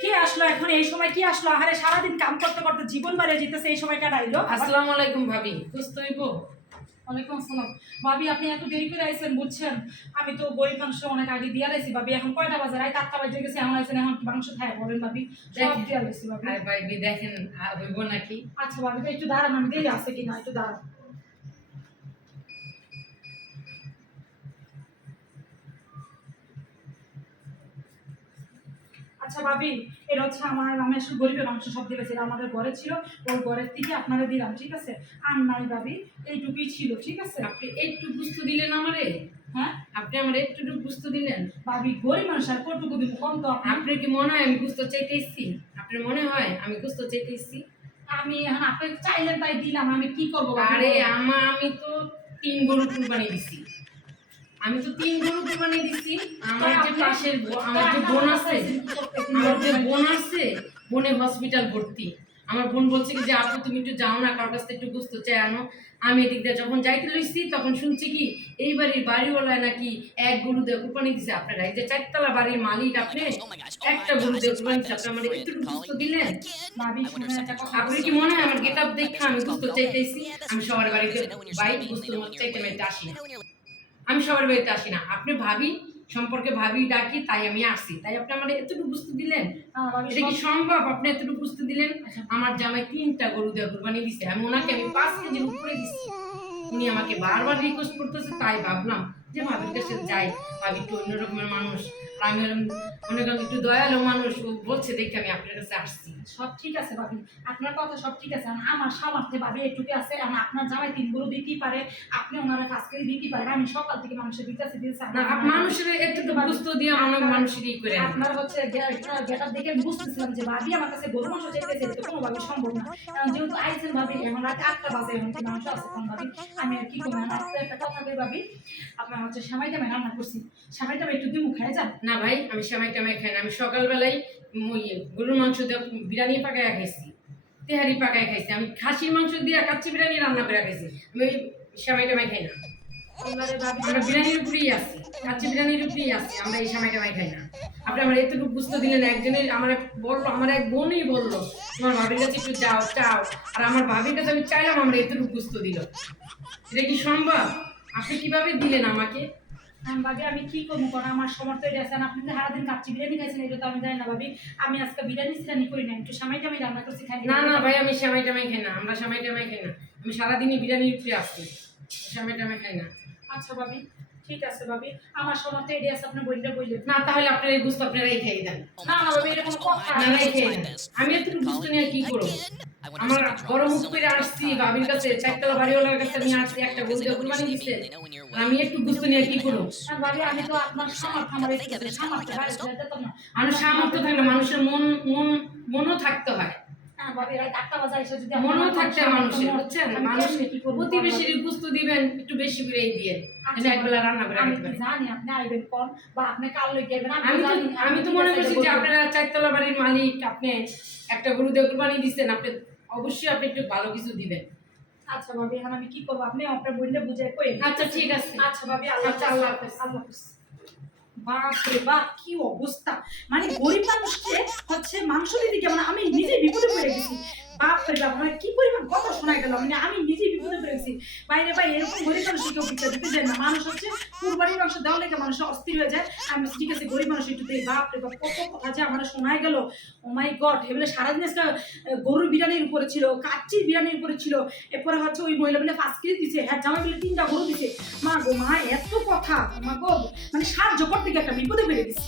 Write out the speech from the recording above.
কি আসলো এখন এই সময়? কি আসলো? আহারে সারাদিন কাম করতে করতে জীবন বাড়ে যেতেছে, এই সময় কাটাইলো। আসসালামু আলাইকুম ভাবি, সুস্থ হইব? ওয়ালাইকুম আসসালাম। ভাবি আপনি এত দেরি করে আইছেন বুঝছেন, আমি তো গরিব মানুষ অনেক আগে দিয়ে রাইছি ভাবি। এখন কয়টা বাজে? রাত 8টা বাজে গেছে, এখন আইছেন, এখন কি মাংস খায় বলেন ভাবি? সব দিয়ে রাইছি ভাবি। আরে ভাবি দেখেন হইব নাকি? আচ্ছা ভাবি তো একটু দাঁড়ান, আমি দেরি আছে কিনা একটু দাঁড়ান। আচ্ছা ভাবি, এটা হচ্ছে আমি আসলে গরিবের মাংস সব দিয়েছিলাম, আমাদের ঘরে ছিল, ওই ঘরের থেকে আপনারা দিলাম, ঠিক আছে? আর নাই ভাবি, এইটুকুই ছিল, ঠিক আছে? আপনি একটু বুঝতে দিলেন আমারে? হ্যাঁ আপনি আমার একটু বুঝতে দিলেন? ভাবি গরিব মানুষ আর কতটুকু দিব, কম তো আপনি। আপনার কি মনে হয় আমি বুঝতে চাইতেছি? আপনার মনে হয় আমি বুঝতে চাইতেছি? আমি এখন আপনাকে চাইলেন তাই দিলাম, আমি কি করবো ভাবি? আরে আমি তো 3 গরু কুরবানি দিছি। আমি তো 3 গরু কুরবানি দিছি। আমার যে পাশের আমার যে বোন আছে, বোনে হসপিটাল ভর্তি। আমার বোন বলছে কি যে আপু তুমি একটু যাও না, কারোর কাছ থেকে একটু বুঝতে চাই আনো। আমি এদিক দিয়ে যখন যাইতে লইছি তখন শুনছি কি এই বাড়ির বাড়িওয়ালায় নাকি এক গরু দিয়ে কুরবানি দিছে। আপনারা এই যে 4 তলা বাড়ির মালিক, আপনি একটা গরু দিয়ে কুরবানি দিচ্ছে, আপনি আমার একটু বুঝতে দিলেন? ভাবি শুনে একটা কথা আপনি কি মনে হয় আমার গেটআপ দেখে আমি বুঝতে চাইতেছি? আমি সবার বাড়িতে বাইক বুঝতে চাইতে চাইতে আসি না। আমি সবার বাড়িতে আসি না। আপনি ভাবি সম্পর্কে ভাবি ডাকি, তাই আমি আসছি। তাই আপনি আমার এতটুকু বুঝতে দিলেন? এটা কি সম্ভব? আপনি এতটুকু বুঝতে দিলেন? আমার জামাই 3টা গরু দিয়ে কুরবানি দিছে, আমি ওনাকে 5 কেজির উপরে দিছি। উনি আমাকে বারবার রিকোয়েস্ট করতেছে, তাই ভাবলাম যে ভাবির কাছে যাই। ভাবি একটু অন্য রকমের মানুষ, আর আমি মনে করেন একটু দয়ালু মানুষ, ও বলছে দেখে আমি আপনার কাছে আসছি। সব ঠিক আছে ভাবি, আপনার কথা সব ঠিক আছে, আমার সামর্থ্যে ভাবি এটুকু আছে। আপনার জামাই 3 গরু দিতেই পারে, আপনি ওনারা কাজ করে দিতেই পারেন, আমি সকাল থেকে মানুষের দিতেছি না মানুষের একটু বুঝতে দিয়ে অনেক মানুষেরই করে আপনার হচ্ছে গেটআপ দেখে আমি বুঝতেছিলাম যে ভাবি আমার কাছে গরু মাংস চাইতেছে, এটা কোনোভাবে সম্ভব না। যেহেতু আইছেন ভাবি, এখন রাত 8টা বাজে, এখন কি মাংস আছে কোন ভাবি? আমি আর কি করবো? আপনার একটা কথা বলি ভাবি, আপনার হচ্ছে সেমাইটা আমি রান্না করছি, সেমাইটা একটু দিমু খাই যান। না ভাই, আমি সেমাই টামাই খাই না। আমি সকালবেলায় গরুর মাংস দিয়ে বিরিয়ানি পাকায় খাইছি, তেহারি পাকায় খাইছি। আমি খাসির মাংস দিয়ে কাচ্চি বিরিয়ানি রান্না করে খাইছি। আমি ওই সেমাই টামাই খাই না। আমরা বিরিয়ানির উপরেই আছি, কাচ্চি বিরিয়ানির উপরেই আছি, আমরা এই সেমাই টামাই খাই না। আপনি আমার এতটুকু বুঝতে দিলেন? একজনের আমার বললো, আমার এক বোনই বললো তোমার ভাবির কাছে একটু যাও চাও, আর আমার ভাবির কাছে আমি চাইলাম, আমরা এতটুকু বুঝতে দিল। এটা কি সম্ভব? আপনি কিভাবে দিলেন আমাকে? ভাবি আমি কি করবো, কারণ আমার সমর্থ এটা আছে। আপনি তো সারাদিন কাচ্চি বিরিয়ানি খাইছেন, এটা তো আমি জানি না ভাবি। আমি আজকে বিরিয়ানি সিরানি করি না, একটু সেমাইটা আমি রান্না করছি খাই। না না ভাই, আমি সেমাই টামাই খাই না, আমরা সেমাই টামাই খাই না। আমি সারাদিনই বিরিয়ানির উপরে আসছি, সেমাই টামাই খাই না। আচ্ছা ভাবি ঠিক আছে ভাবি, আমার সমর্থ এটা আছে, আপনি বললে বললেন। না তাহলে আপনার এই বুঝতে আপনারাই খেয়ে দেন। না না ভাবি, এটা কোনো কথা না না, খেয়ে দেন। আমি একটু বুঝতে নিয়ে কি করবো? আমার বড় মুখ করে আসছি ভাবির কাছে, 4 তলা বাড়িওয়ালার কাছে আমি আসছি, একটা গরু দিয়ে কুরবানি দিচ্ছে, আর আমি একটু বুঝতে নিয়ে কি করবো? ভাবি আমি তো আপনার সামর্থ্য, আমার সামর্থ্য যেতাম না। মানুষ সামর্থ্য থাকলে মানুষের মনও থাকতে হয়। হ্যাঁ ভাবি, রাত 8টা বাজে এসে যদি মনও থাকতে হয় মানুষের, বুঝছেন? মানুষ কি করবো? প্রতিবেশীর বুঝতে দিবেন, একটু বেশি করেই দিয়ে একবেলা রান্না করে আমি খেতে পারে। জানি আপনি আইবেন কোন, বা আপনি কাল লই গেবেন, আমি তো মনে করছি যে আপনারা 4 তলা বাড়ির মালিক, আপনি একটা গরু দিয়ে কুরবানি দিচ্ছেন, আপনি অবশ্যই আপনি একটু ভালো কিছু দিবেন। আচ্ছা ভাবি, এখন আমি কি করবো? আপনি আপনার বললে বুঝাই কই। আচ্ছা ঠিক আছে। আচ্ছা ভাবি, আল্লাহ হাফেজ। আল্লাহ হাফেজ। বাপ রে বাপ, কি অবস্থা! মানে গরিব মানুষকে হচ্ছে মাংস দিতে কেমন, আমি নিজে বিপদে পড়ে গেছি। বাপ রে বাপ, মানে কি পরিমাণ কথা শোনা গেল, মানে আমি নিজে বিপদে পড়ে গেছি। বাইরে ভাই এরকম গরিব মানুষকে কেউ ভিক্ষা দিতে যায় না। মানুষ হচ্ছে কুরবানির মাংস দেওয়া লেগে মানুষ অস্থির হয়ে যায়। আমি ঠিক আছে গরিব মানুষ একটু দেই। বাপ রে বাপ, কত কথা যে আমার শোনাই গেল। ও মাই গড, এগুলো সারাদিন আজকে গরুর বিরিয়ানির উপরে ছিল, কাচ্চির বিরিয়ানির উপরে ছিল, এরপরে হচ্ছে ওই মহিলা বলে 5 কেজি দিছে, হ্যাঁ জামাই বলে 3টা গরু দিছে। মা গো মা, এত কথা! মা গো, মানে সাহায্য করতে গিয়ে একটা বিপদে পেরে গেছি।